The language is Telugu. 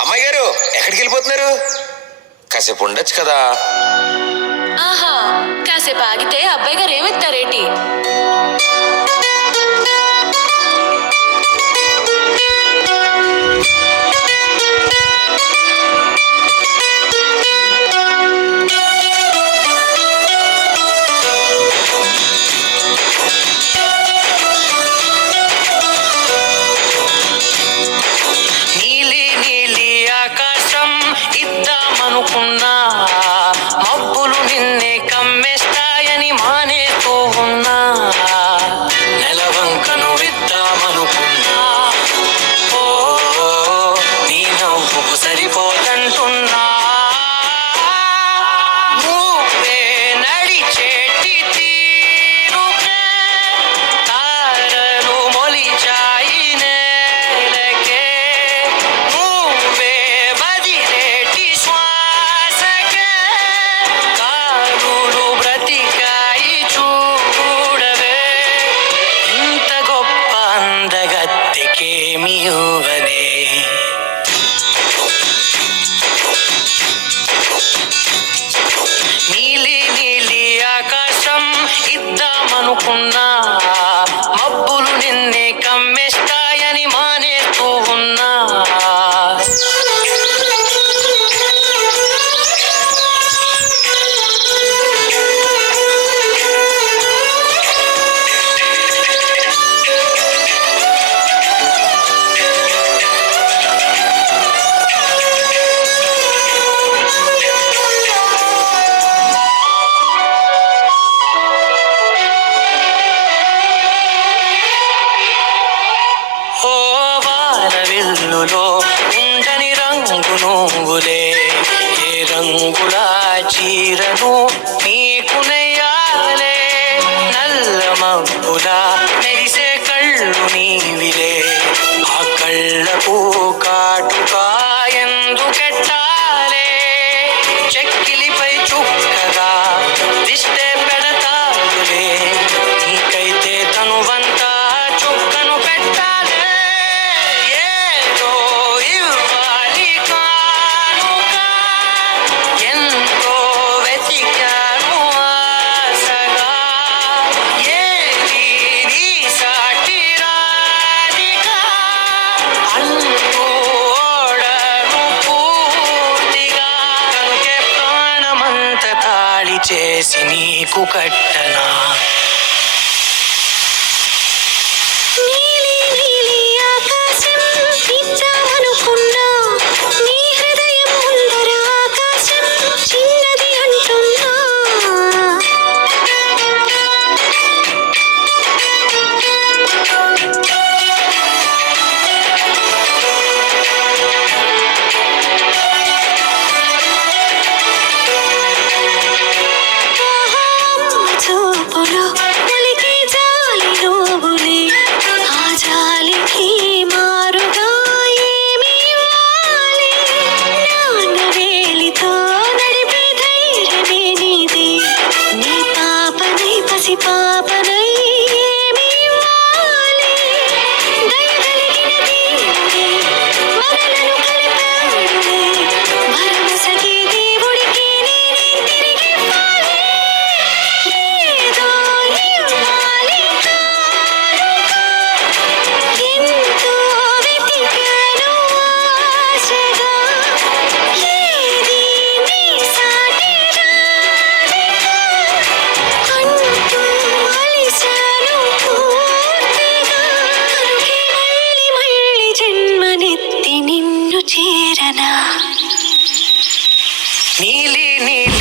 అమ్మాయి గారు ఎక్కడికి వెళ్ళిపోతున్నారు? కాసేపు ఉండొచ్చు కదా. ఆహా, కాసేపు ఆగితే అబ్బాయి గారు ఏమెత్తారేటి? నీలి నీలి ఆకాశం ఇద్దామనుకున్నా, మబ్బులు నిన్నే కమ్మేస్తాయని మానేస్తూ ఉన్నా. నెలవంకను ఇద్దామనుకున్నా, ఓ నీ నవ్వుకు సరిపోదంటున్నా. నువ్వే నడిచేటి తీరుకే తారలు మొలిచాయి నేలకే. నువ్వే వదిలేటి శ్వాసకే కారులు బ్రతికాయి చూడవే. ఇంత గొప్ప అందగత్తెకేమి యువనే. నీలి నీలి ఆకాశం ఇద్దామనుకున్నా, మబ్బులు నిన్నే కమ్మేస్తాయని మానేస్తూ ఉన్నా. ఓ వానవిల్లులో ఉండని రంగు నువ్వులే. ఏ రంగుల చీరను నీకు నెయ్యాలే. నల్ల మబ్బులా మెరిసే కళ్ళు నీవిలే. ఆ కళ్ళకు కాటుకా ఎందుకెట్టాలే. చెక్కిలిపై చుక్కగా దిష్టే పెడతావులే. నీకైతే తనువంతా చుక్కను పెట్టాలే. ఏదో ఇవ్వాలి కానుక, ఎంతో వెతికాను ఆశగా. ఏది నీ సాటి రాధిక అంటూ ఓడను పూర్తిగా. కనుకే ప్రాణమంత తాళి చేసి నీకు కట్టనా. నీలి నీలి ఆకాశం ఇద్దామనుకున్నా, నీ హృదయం ముందర ఆకాశం చిన్నది అంటున్నా. అమ్మ చూపులో ఒలికే జాలి నువ్వులే. ఆ జాలికి మారుగా ఏమి ఇవ్వాలి. నాన్న వేలితో నడిపే ధైర్యమే నీది. నీ పాపనై పసి పాపనై ఏమి ఇవ్వాలి. దయగలిగిన దేవుడే మనలను కలిపాడులే. భరమసగే దేవుడికి నేనేం తిరిగివ్వాలి. ఏదో ఇవ్వాలి కానుక, ఎంతో వెతికాను ఆశగా. ఏది నీ సాటి రాధిక అంటూ అలిశాను పూర్తిగా. కనుకే మళ్ళీ మళ్ళీ జన్మనెత్తి నిన్ను చేరనా. నీలి నీలి